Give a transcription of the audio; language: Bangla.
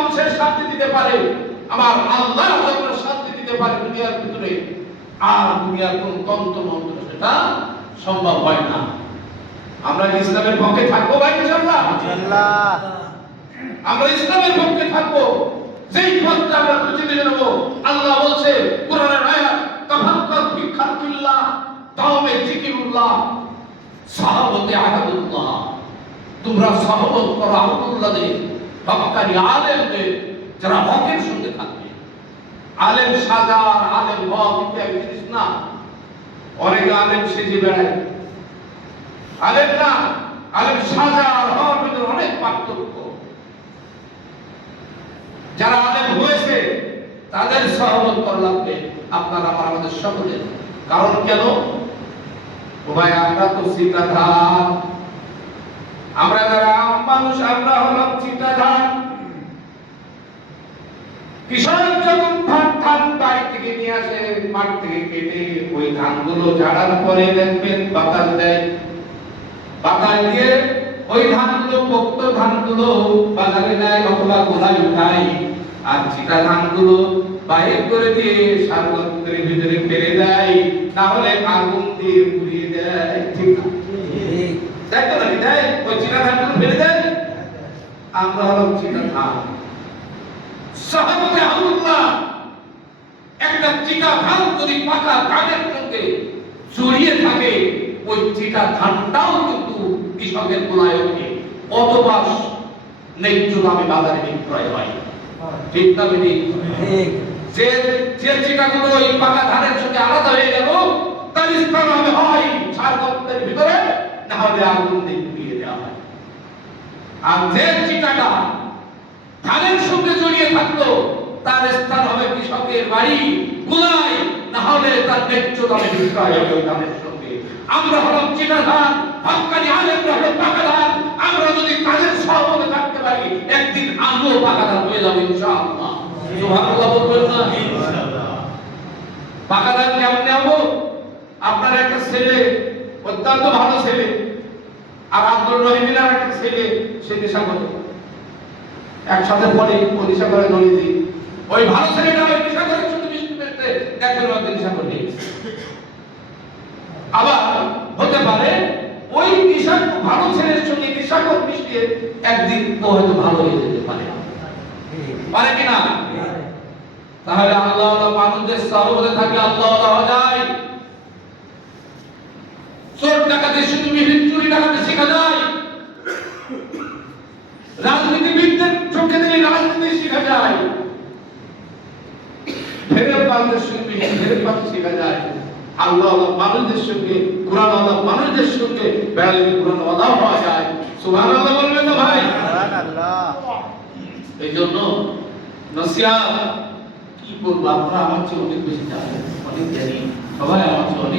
মানুষের শান্তি দিতে পারে, আমার আল্লাহ যত শান্তি দিতে পারে দুনিয়ার ভিতরে, আর দুনিয়ার কোন তন্ত্র মন্ত্র সেটা সম্ভব হয় না। আমরা কি ইসলামের পক্ষে থাকবো ভাই ইনশাআল্লাহ? ইনশাআল্লাহ আমরা ইসলামের পক্ষে থাকবো, যেই পথটা আমরা খুঁজে নিয়ে নেব। আল্লাহ বলছে কোরআনের আয়াত, তাফাক্কার ফি খালকিল্লাহ তাওমে যিকিরুল্লাহ সাহাবতে আহাদুল্লাহ, তোমরা সাহাবত করো আহাদুল্লাহদের, হক্কানি আলেমদের, যারা হকের সঙ্গে থাকবে। আলেম সাজার, আলেম হক ইত্যাদি জিনিস না। অনেকে আলেম সেজে বেড়ায়, আলেম না, আলেম সাজার হক ভিতরে অনেক পার্থক্য। যারা আলেম হয়েছে তাদের সহমত করা লাগবে আপনার আমার আমাদের সকলের। কারণ কেন ভাই, আমরা তো চিন্তাধার, আমরা যারা মানুষ আমরা হলাম চিন্তাধার। কৃষক যখন ধান বাড়ি থেকে নিয়ে আসে, মাঠ থেকে কেটে ওই ধানগুলো ঝাড়ার পরে দেখবেন বাতাস দেয়, বাতাস দিয়ে ওই ধানগুলো, পোক্ত ধানগুলো বাজারে নেয় অথবা গোলায় উঠায়, আর চিটা ধানগুলো বাইর করে দিয়ে সারবন্তের ভিতরে ফেলে দেয়, তাহলে আগুন দিয়ে পুড়িয়ে দেয়। ঠিক না? তাই তো নাকি? দেয় ওই চিটা ধানগুলো ফেলে দেয়। আমরা হলাম চিটা ধান। সাহাবতে আল্লাহ একটা চিটা ধান যদি পাকা ধানের সঙ্গে জড়িয়ে থাকে, ওই চিটা ধানটাও কিন্তু কৃষকের গোলায় ওঠে, অথবা ন্যায্য দামে বাজারে বিক্রয় হয়। ঠিক না বেটি? যে যে চিটাগুলো ওই পাকা ধানের সঙ্গে আলাদা হয়ে গেল, তার স্থান হবে হয় সারবন্তের ভিতরে, না হলে আগুন দিয়ে পুড়িয়ে দেওয়া হয়। আর যে চিটাটা ধানের সঙ্গে জড়িয়ে থাকলো, তার স্থান হবে কৃষকের বাড়ি গোলায়, না হলে তার ন্যায্য দামে বিক্রয় হবে ওই ধানের সঙ্গে। আমরা হলাম চিটা ধান, হক্কানি আলেমরা হলো পাকা ধান। আমরা যদি তাদের সহমতে থাকতে পারি, একদিন আমরাও পাকা ধান হয়ে যাবো ইনশাআল্লাহ। সুবহানাল্লাহ বলবেন না? ইনশাআল্লাহ। পাকা ধান কেমন হবো? আপনার একটা ছেলে অত্যন্ত ভালো ছেলে, আর আব্দুর রহিমের একটা ছেলে, সে নেশা করে, একসাথে পড়ে, ও নেশা করে নদী, ওই ভালো ছেলেটা ওই নেশা করে শুধু বিষ্ণু পেতে দেখবেন ওদের নেশা করে নিয়েছে। আবার হতে পারে ওই নেশা ভালো ছেলের সঙ্গে নেশা করে মিশিয়ে একদিন ও হয়তো ভালো হয়ে যেতে পারে, পারে কিনা? তাহলে আল্লাহ মানুষদের সহবতে থাকলে আল্লাহ হওয়া যায়। চোর ডাকাতি শুধু চুরি ডাকাতি শেখা যায়, রাজনীতিবিদদের চোখে দিলে রাজনীতি শেখা যায়, ফেরের বান্ধের সঙ্গে ফেরের বান্ধ শেখা যায়। আল্লাহ মানুষদের সঙ্গে, কোরআন আল্লাহ মানুষদের সঙ্গে বেড়ালে কোরআন আল্লাহ হওয়া যায়। সুবহানাল্লাহ বলবেন না ভাই? সুবহানাল্লাহ। এই জন্য নসিহত কি বলবো, আপনারা আমার চেয়ে অনেক বেশি জানেন, অনেক জানি, সবাই আমার চেয়ে অনেক